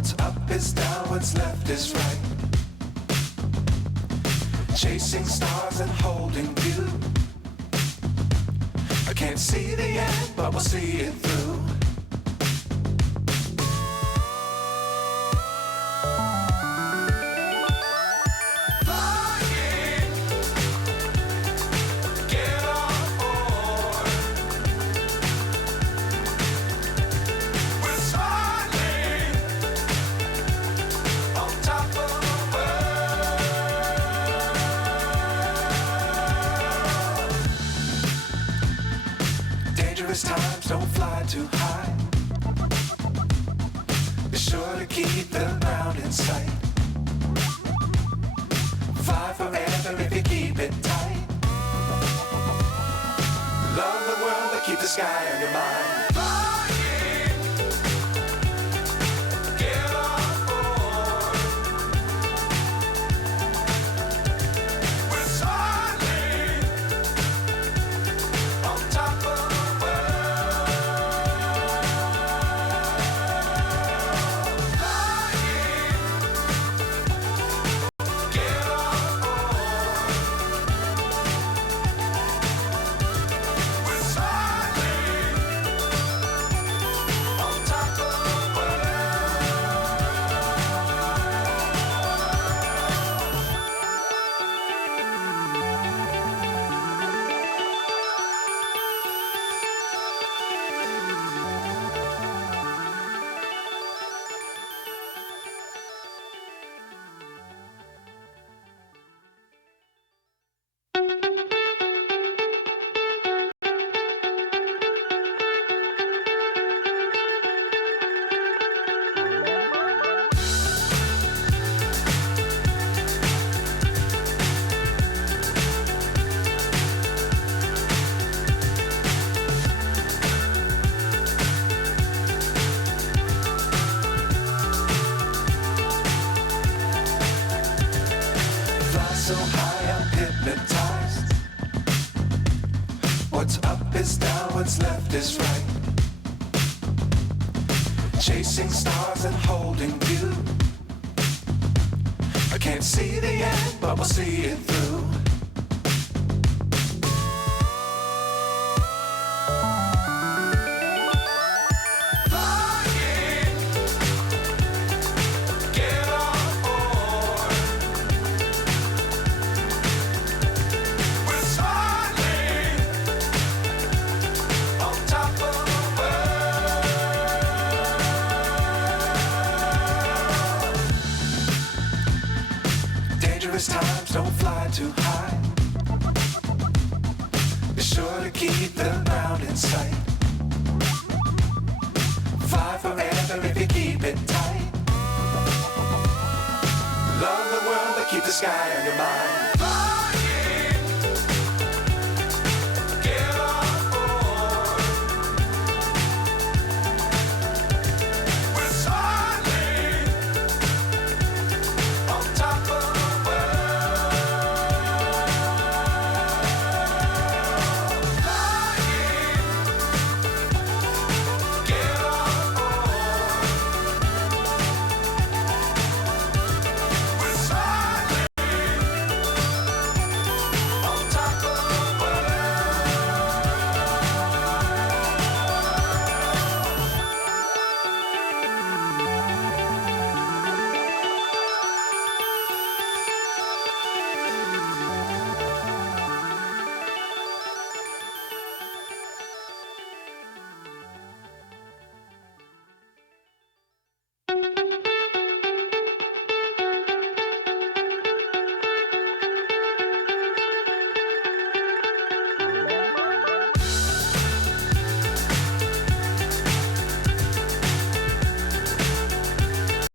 What's up is down, what's left is right. Chasing stars and holding you. I can't see the end, but we'll see it through. Times don't fly too high. Be sure to keep the ground in sight. Fly forever if you keep it tight. Love the world but keep the sky on your mind. So high I'm hypnotized. What's up is down, what's left is right. Chasing stars and holding you. I can't see the end, but we'll see it through. Times don't fly too high. Be sure to keep the ground in sight. Fly forever if you keep it tight. Love the world but keep the sky on your mind.